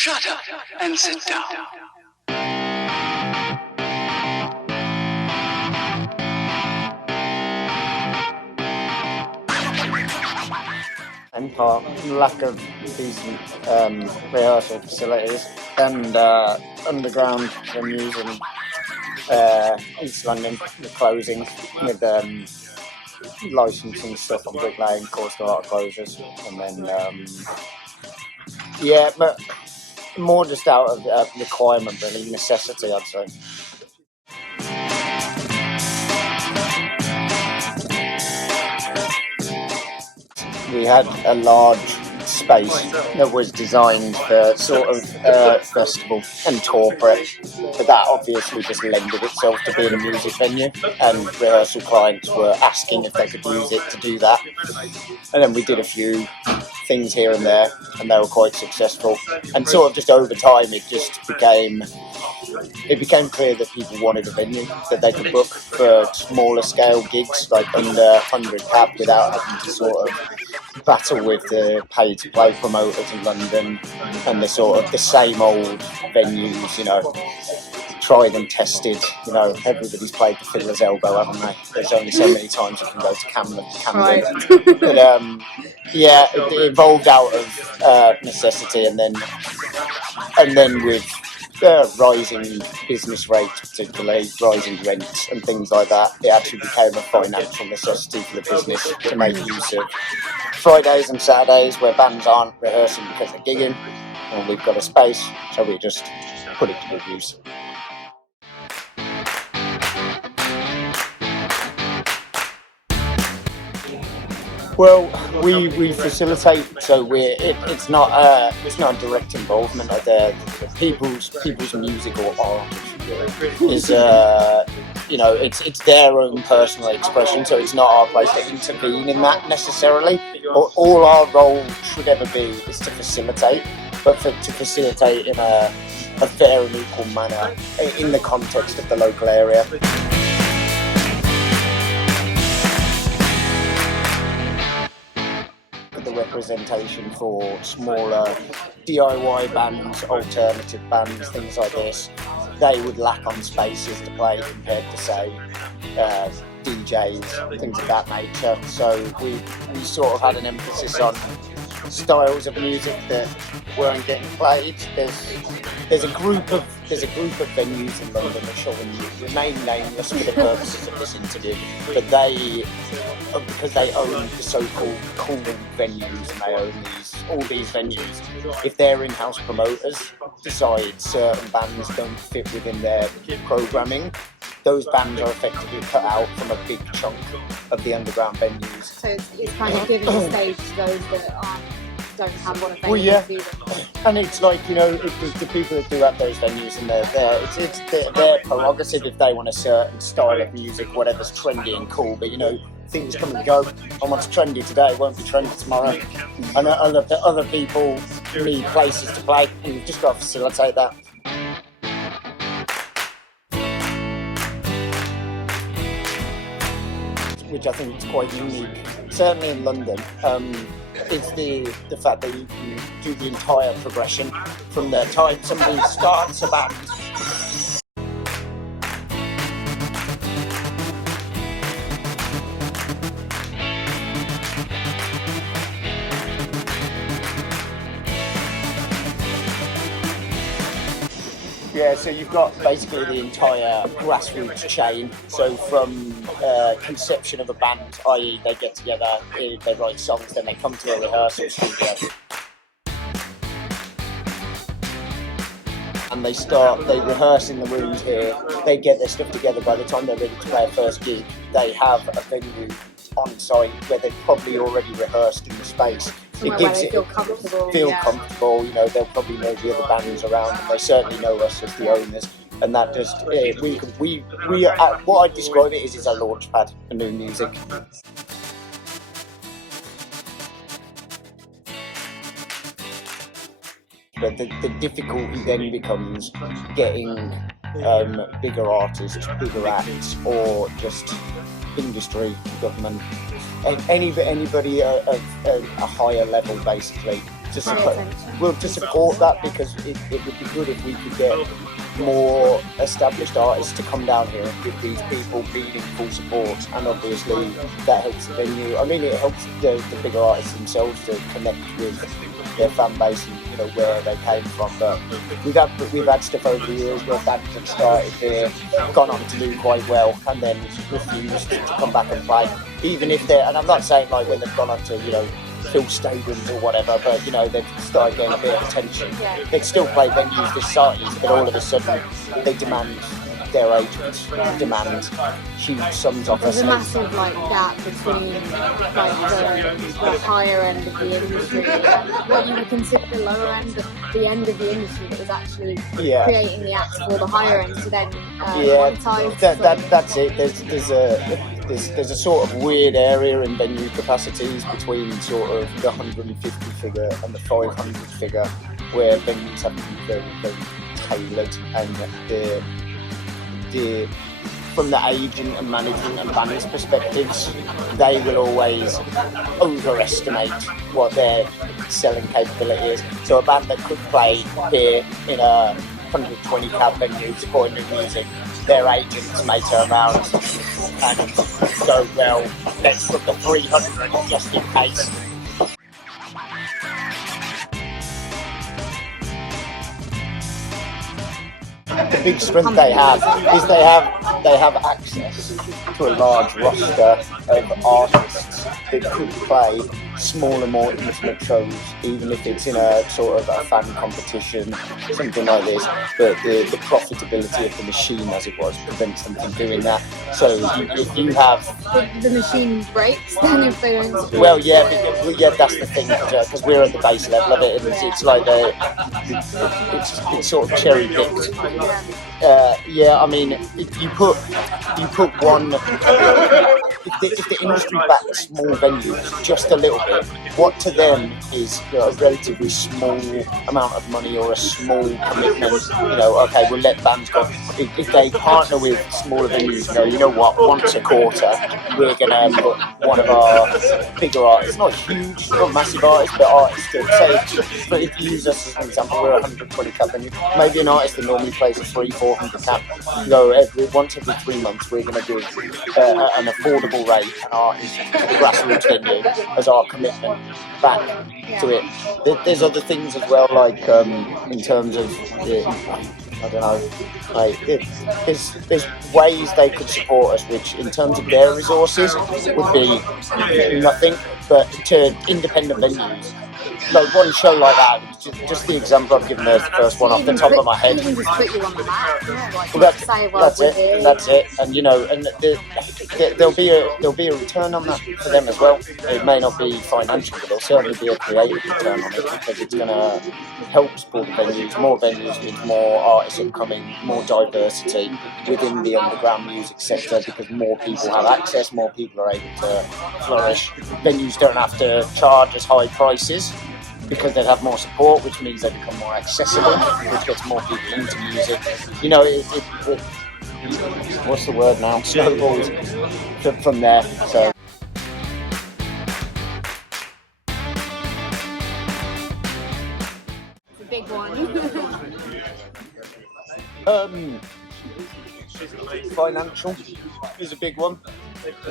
Shut up and sit down. In part, lack of decent rehearsal facilities and underground venues in East London, the closing with licensing stuff on bricklaying caused a lot of closures, and then but more just out of requirement, really, necessity, I'd say. We had a large space that was designed for sort of festival and corporate, but that obviously just lended itself to being a music venue, and rehearsal clients were asking if they could use it to do that. And then we did a few things here and there, and they were quite successful. And sort of just over time, it became clear that people wanted a venue that they could book for smaller scale gigs, like under 100 cap, without having to sort of battle with the pay-to-play promoters in London and the sort of the same old venues, you know, tried and tested. You know, everybody's played the Fiddler's Elbow, haven't they? There's only so many times you can go to Camden. Right. But it evolved out of necessity, and then with rising business rates, particularly rising rents and things like that, it actually became a financial necessity for the business to make use of Fridays and Saturdays where bands aren't rehearsing because they're gigging, and we've got a space, so we just put it to good use. Well, we facilitate, so it's not a direct involvement of the people's musical art. Is it's their own personal expression, so it's not our place to intervene in that necessarily. All our role should ever be is to facilitate, but to facilitate in a fair and equal manner in the context of the local area. The representation for smaller DIY bands, alternative bands, things like this, they would lack on spaces to play compared to, say, DJs, things of that nature. So we sort of had an emphasis on styles of music that weren't getting played. There's a group of venues in London that shall remain nameless for the purposes of this interview, but because they own the so-called cool venues, and they own all these venues, if their in-house promoters decide certain bands don't fit within their programming, those bands are effectively cut out from a big chunk of the underground venues. So it's kind of giving the stage to those that don't have one of them. Well, yeah, and it's like, you know, the people that do have those venues, and it's their prerogative if they want a certain style of music, whatever's trendy and cool. But, you know, things come and go, and what's trendy today won't be trendy tomorrow. And other people need places to play, and you've just got to facilitate that. Which I think is quite unique, certainly in London. It's the fact that you can do the entire progression from the time somebody starts a band. Yeah, so you've got basically the entire grassroots chain. So from conception of a band, i.e. they get together, they write songs, then they come to a rehearsal studio. And they rehearse in the rooms here, they get their stuff together. By the time they're ready to play a first gig, they have a venue on site where they've probably already rehearsed in the space. It gives it comfortable, you know, they'll probably know the other bands around, and they certainly know us as the owners, and that just, we what I describe it is a launch pad for new music. But the difficulty then becomes getting bigger artists, bigger acts, or just industry, government, anybody of a higher level basically to Pay support, attention. well, to support that, because it would be good if we could get more established artists to come down here and give these people meaningful support, and obviously that helps the venue. I mean, it helps the bigger artists themselves to connect with their fan base and, you know, where they came from. But we've had stuff over the years where bands have started here, gone on to do quite well, and then refused to come back and play, even if they're, and I'm not saying like when they've gone on to, you know, fill stadiums or whatever, but, you know, they've started getting a bit of attention. Yeah. They'd still play venues this size, but all of a sudden they demand, their agents demand huge sums off us. There's a massive like gap between like the higher end of the industry and what you would consider the lower end, the end of the industry that was actually creating the acts for the higher end to then monetize. That's it. There's a sort of weird area in venue capacities between sort of the 150 figure and the 500 figure, where venues have to be very, very tailored, and from the agent and management and band's perspectives, they will always overestimate what their selling capability is. So a band that could play here in a 120 cab venue supporting new music, their agents may turn around and go, well, let's put the 300 just in case. The big strength they have is they have access to a large roster of artists that could play smaller, more intimate shows, even if it's in a sort of a fan competition, something like this. But the profitability of the machine, as it was, prevents them from doing that. So if you have the machine breaks, then if they don't support that's the thing, because we're at the base level of it, and it's like it's sort of cherry picked. I mean, if you put one, if the industry backs small venues just a little bit, what to them is, you know, a relatively small amount of money or a small commitment. You know, okay, we'll let bands go. If they partner with smaller venues, you know what, once a quarter we're gonna put one of our bigger artists, not huge, not massive artists, but artists that say, but if you use us as an example, we're a 120 cap venue, maybe an artist that normally plays a 300-400 cap, once every 3 months we're going to give an affordable rate an artist to the Grassroots venue as our commitment back to it. There's other things as well, like in terms of I don't know, like there's ways they could support us, which in terms of their resources would be nothing, but to independent venues, like one show like that, just the example I've given there, the first one off the top of my head. Even just put you on the map, that's it. And you know, and there'll be a return on that for them as well. It may not be financial, but there'll certainly be a creative return on it, because it's going to help support the venues. More venues means more artists upcoming, more diversity within the underground music sector, because more people have access, more people are able to flourish. Venues don't have to charge as high prices, because they have more support, which means they become more accessible, which gets more people into music. You know, it what's the word now? Snowballs from there. So. It's a big one. Financial is a big one.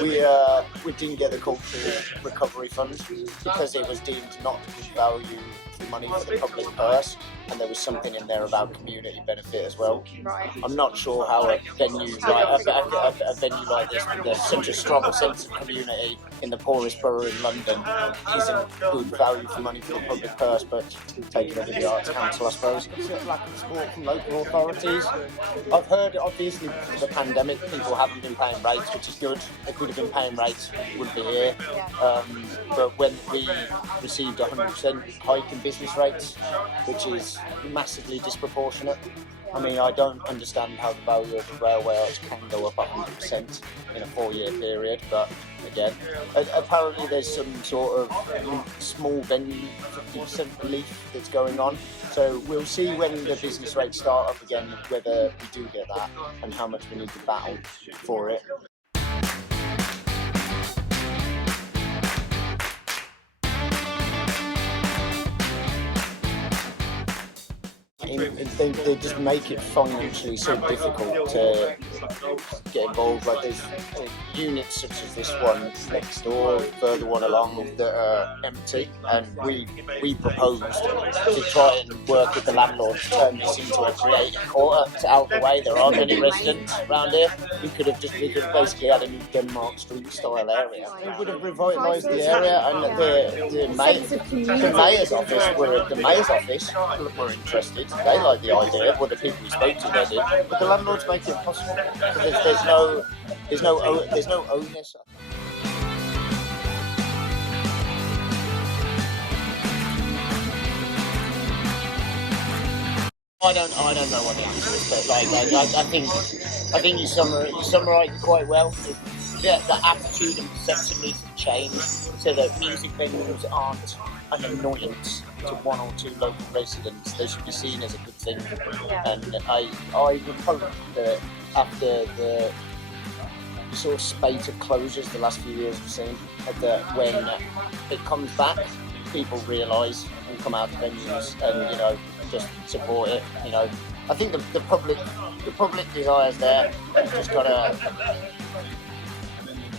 We didn't get the cultural recovery fund because it was deemed not to be value for money for the public purse, and there was something in there about community benefit as well. Right. I'm not sure how a venue like this, with there's such a strong sense of community in the poorest borough in London, isn't good value for money for the public purse, but taken over the Arts Council, I suppose. It's a lack of support from local authorities. I've heard, obviously, because of the pandemic, people haven't been paying rates, which is good. If we'd have been paying rates, we wouldn't be here. But when we received 100% hike in business rates, which is massively disproportionate. I mean, I don't understand how the value of the railway arch can go up 100% in a 4-year period, but again, apparently there's some sort of small venue 50% relief that's going on. So we'll see when the business rates start up again, whether we do get that and how much we need to battle for it. they just make it financially so difficult to get involved. Like there's units such as this one next door, further one along, that are empty, and we proposed to try and work with the landlord to turn this into a creative quarter. It's out the way. There aren't any residents around here. We could have basically had a new Denmark Street style area. It would have revitalised the area, and the mayor's office were interested. They like the idea. What the people we spoke to, they did, but the landlords make it impossible because there's no onus. I don't know what the answer is, but I think you summarise it quite well. The attitude and perception needs to change so that music venues aren't an annoyance to one or two local residents. They should be seen as a good thing. And I would hope that after the sort of spate of closures the last few years we've seen, that when it comes back, people realise and come out to venues and just support it. I think the public desire's there. You've just gotta.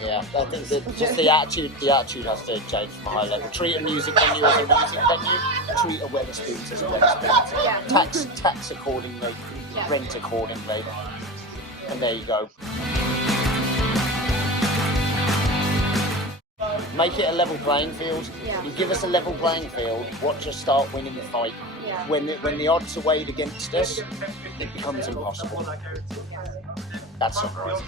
Yeah, I think just the attitude has to change from a high level. Treat a music venue as a music venue. Treat a Wetherspoons as a Wetherspoons. Tax accordingly, rent accordingly, and there you go. Make it a level playing field. You give us a level playing field, watch us start winning the fight. When the odds are weighed against us, it becomes impossible. That's surprising.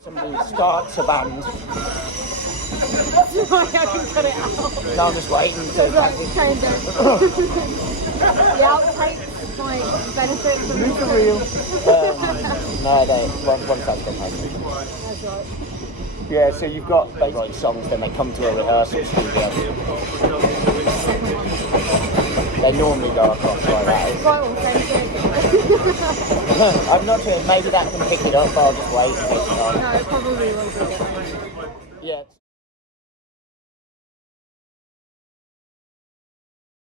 Somebody starts a band. That's why I can cut it out. No, I'm just waiting to. Kind of. The outtakes might benefit from Who's the real? No, one that's been posted. That's right. Yeah, so you've got they write songs, then they come to a rehearsal studio. They normally go across like that. It's quite authentic. I'm not sure. Maybe that can pick it up. But I'll just wait. No, it probably will be. Yeah.